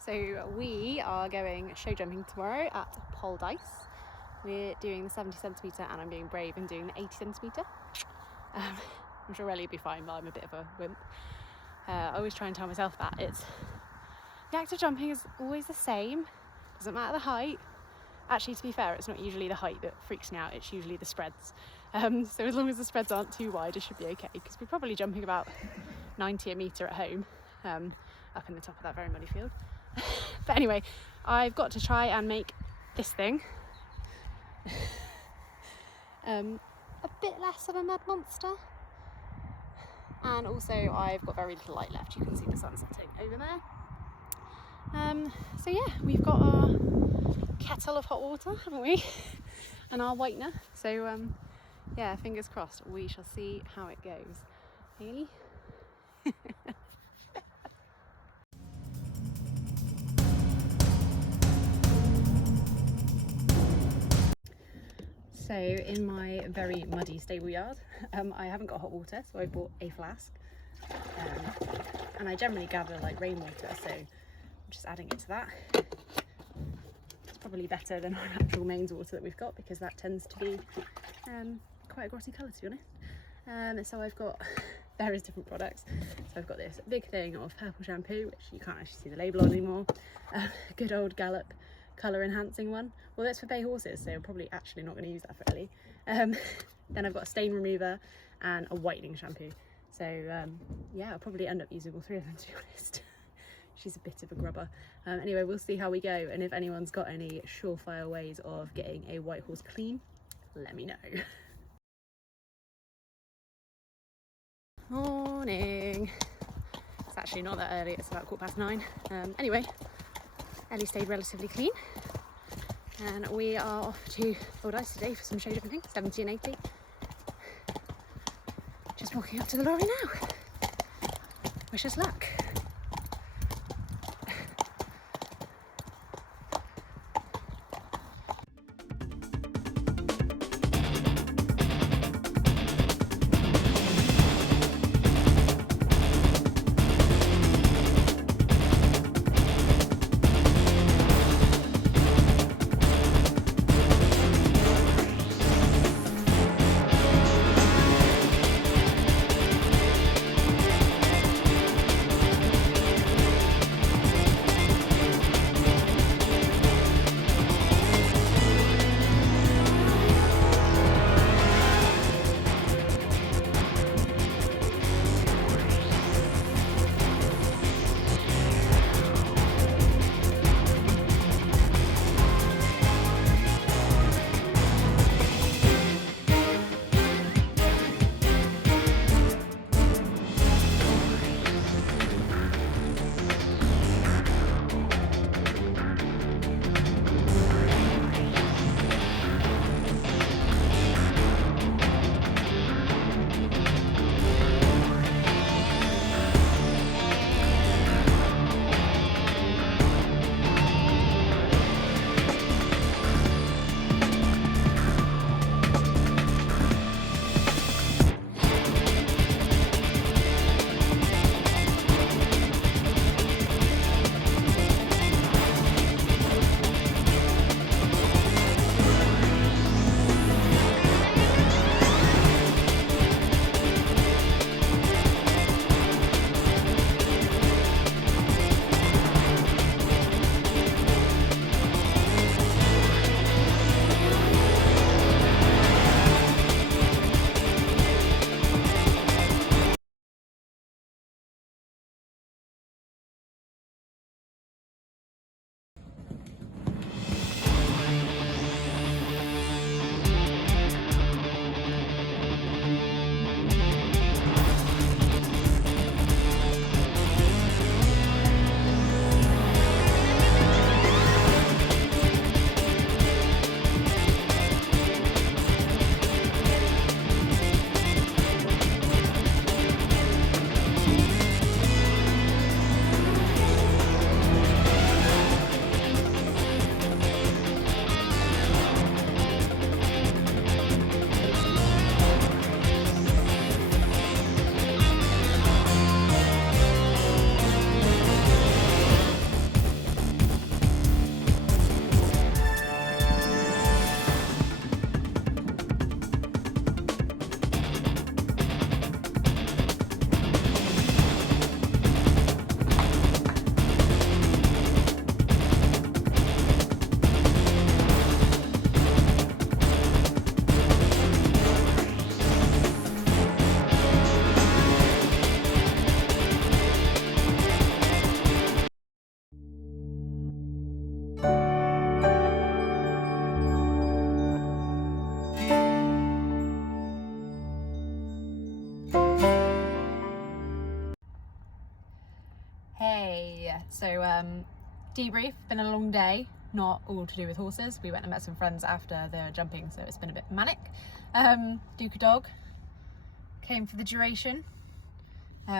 So we are going show jumping tomorrow at Pole Dice. We're doing the 70 centimetre and I'm being brave and doing the 80 centimetre. I'm sure Ellie will be fine, but I'm a bit of a wimp. I always try and tell myself that the act of jumping is always the same, doesn't matter the height. Actually, to be fair, it's not usually the height that freaks me out, it's usually the spreads. So as long as the spreads aren't too wide, it should be okay, because we're probably jumping about 90 a metre at home, up in the top of that very muddy field. But anyway, I've got to try and make this thing a bit less of a mud monster. And also I've got very little light left, you can see the sun setting over there. So yeah, we've got our kettle of hot water, haven't we? And our whitener. So yeah, fingers crossed, we shall see how it goes. Haley? So in my very muddy stable yard, I haven't got hot water, so I bought a flask. And I generally gather like rainwater, so I'm just adding it to that. It's probably better than our actual mains water that we've got, because that tends to be quite a grotty colour, to be honest. So I've got various different products. So I've got this big thing of purple shampoo, which you can't actually see the label on anymore. A good old Gallop colour enhancing one. Well, that's for bay horses, so I'm probably actually not going to use that for Ellie. Then I've got a stain remover and a whitening shampoo. So yeah, I'll probably end up using all three of them, to be honest. She's a bit of a grubber. Anyway, we'll see how we go, and if anyone's got any surefire ways of getting a white horse clean, let me know. Morning. It's actually not that early, it's about 9:15. Anyway, Ellie stayed relatively clean, and we are off to Pole Dice today for some show jumping, 70 and 80. Just walking up to the lorry now. Wish us luck. Hey, so debrief, been a long day, not all to do with horses. We went and met some friends after they were jumping, so it's been a bit manic. Duke dog came for the duration.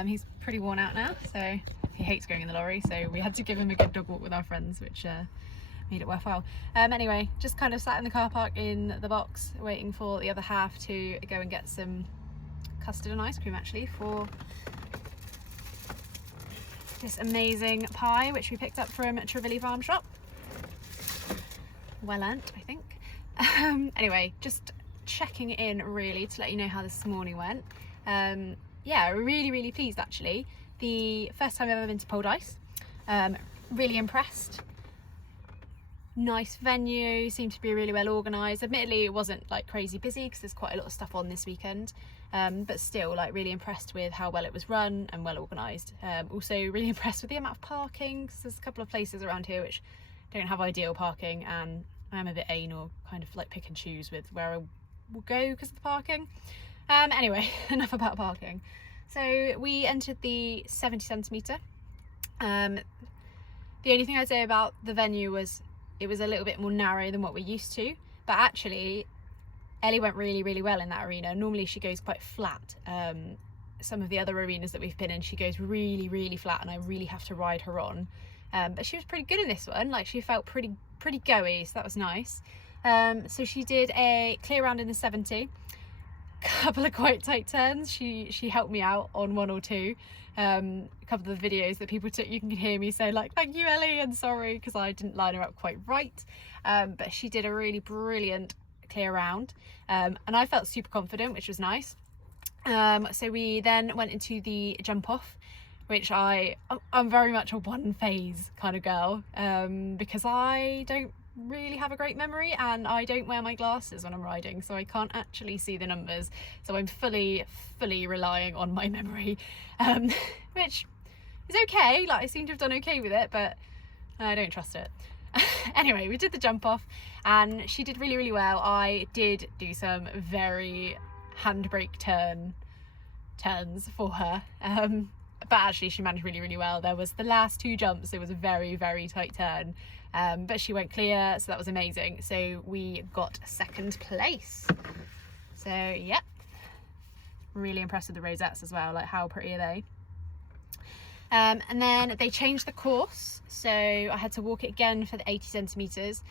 He's pretty worn out now, so he hates going in the lorry, so we had to give him a good dog walk with our friends, which made it worthwhile. Anyway, just kind of sat in the car park in the box waiting for the other half to go and get some custard and ice cream actually for this amazing pie which we picked up from Trevilly Farm Shop. Well earned, I think. Anyway, just checking in really to let you know how this morning went. Yeah, really pleased actually. The first time I've ever been to Pole Ice. Really impressed. Nice venue, seemed to be really well organised. Admittedly it wasn't like crazy busy because there's quite a lot of stuff on this weekend, but still like really impressed with how well it was run and well organised. Also really impressed with the amount of parking because there's a couple of places around here which don't have ideal parking, and I'm a bit anal, kind of like pick and choose with where I will go because of the parking. Anyway, enough about parking. So we entered the 70 centimetre. The only thing I'd say about the venue was it was a little bit more narrow than what we're used to, but actually Ellie went really well in that arena. Normally she goes quite flat. Some of the other arenas that we've been in, she goes really flat and I really have to ride her on. But she was pretty good in this one, like she felt pretty goey, so that was nice. So she did a clear round in the 70, couple of quite tight turns. She helped me out on one or two. A couple of the videos that people took, you can hear me say like, thank you Ellie and sorry because I didn't line her up quite right, but she did a really brilliant clear round, and I felt super confident, which was nice. So we then went into the jump off, which I'm very much a one phase kind of girl, because I don't really have a great memory and I don't wear my glasses when I'm riding, so I can't actually see the numbers, so I'm fully relying on my memory, which is okay. Like I seem to have done okay with it, but I don't trust it. Anyway, we did the jump off and she did really well. I did do some very handbrake turns for her, but actually she managed really well. There was the last two jumps, it was a very tight turn, but she went clear, so that was amazing. So we got second place. So yep, really impressed with the rosettes as well, like how pretty are they. And then they changed the course, so I had to walk it again for the 80 centimetres.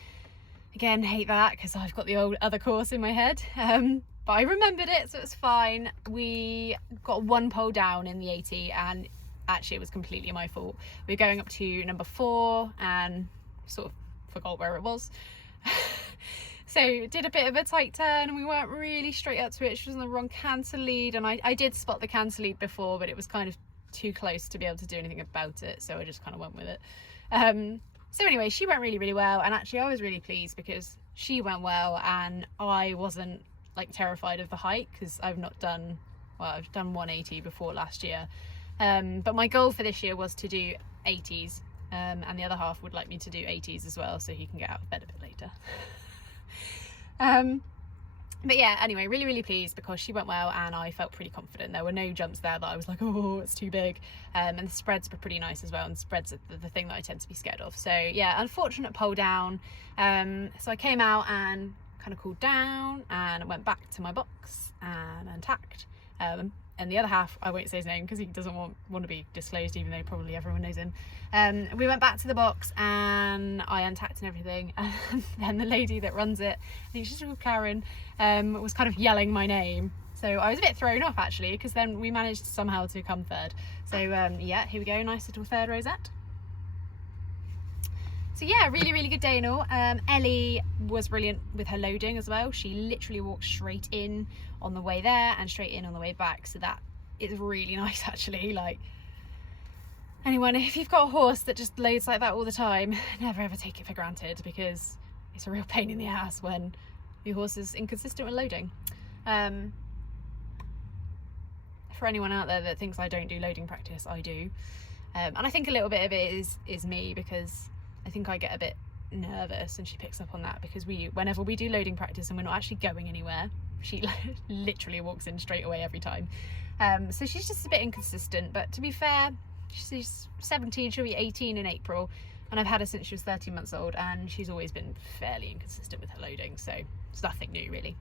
Again, hate that because I've got the old other course in my head, but I remembered it, so it's fine. We got one pole down in the 80 and actually it was completely my fault. We were going up to number 4 and sort of forgot where it was. So did a bit of a tight turn and we weren't really straight up to it. She was on the wrong canter lead, and I did spot the canter lead before, but it was kind of too close to be able to do anything about it, so I just kind of went with it. So anyway, she went really well, and actually I was really pleased because she went well and I wasn't like terrified of the height because I've done 180 before last year, but my goal for this year was to do 80s, and the other half would like me to do 80s as well so he can get out of bed a bit later. But yeah, anyway, really pleased because she went well and I felt pretty confident. There were no jumps there that I was like, oh, it's too big. And the spreads were pretty nice as well, and spreads are the thing that I tend to be scared of. So yeah, unfortunate pole down. So I came out and kind of cooled down and went back to my box and untacked. And the other half, I won't say his name because he doesn't want to be disclosed, even though probably everyone knows him. We went back to the box and I untacked and everything, and then the lady that runs it, I think she's called Karen, was kind of yelling my name. So I was a bit thrown off actually, because then we managed somehow to come third. So yeah, here we go, nice little third rosette. So yeah, really good day and all. Ellie was brilliant with her loading as well. She literally walked straight in on the way there and straight in on the way back, so that is really nice actually. Like, anyone, if you've got a horse that just loads like that all the time, never ever take it for granted, because it's a real pain in the ass when your horse is inconsistent with loading. For anyone out there that thinks I don't do loading practice, I do, and I think a little bit of it is me, because I think I get a bit nervous and she picks up on that, because whenever we do loading practice and we're not actually going anywhere, she literally walks in straight away every time. So she's just a bit inconsistent, but to be fair, She's 17, she'll be 18 in April, and I've had her since she was 13 months old, and she's always been fairly inconsistent with her loading, so it's nothing new really.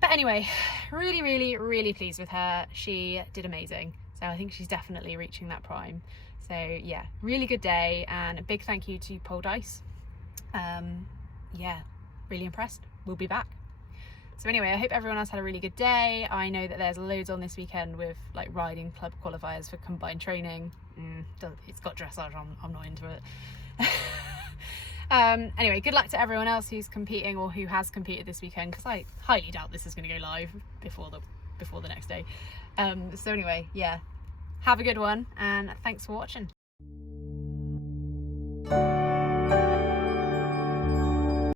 But anyway, really, really, really pleased with her. She did amazing. So I think she's definitely reaching that prime. So yeah, really good day, and a big thank you to Pole Dice. Yeah, really impressed. We'll be back. So anyway, I hope everyone else had a really good day. I know that there's loads on this weekend with like riding club qualifiers for combined training. It's got dressage, I'm not into it. Anyway, good luck to everyone else who's competing or who has competed this weekend, because I highly doubt this is going to go live before the next day. So anyway, yeah, have a good one, and thanks for watching.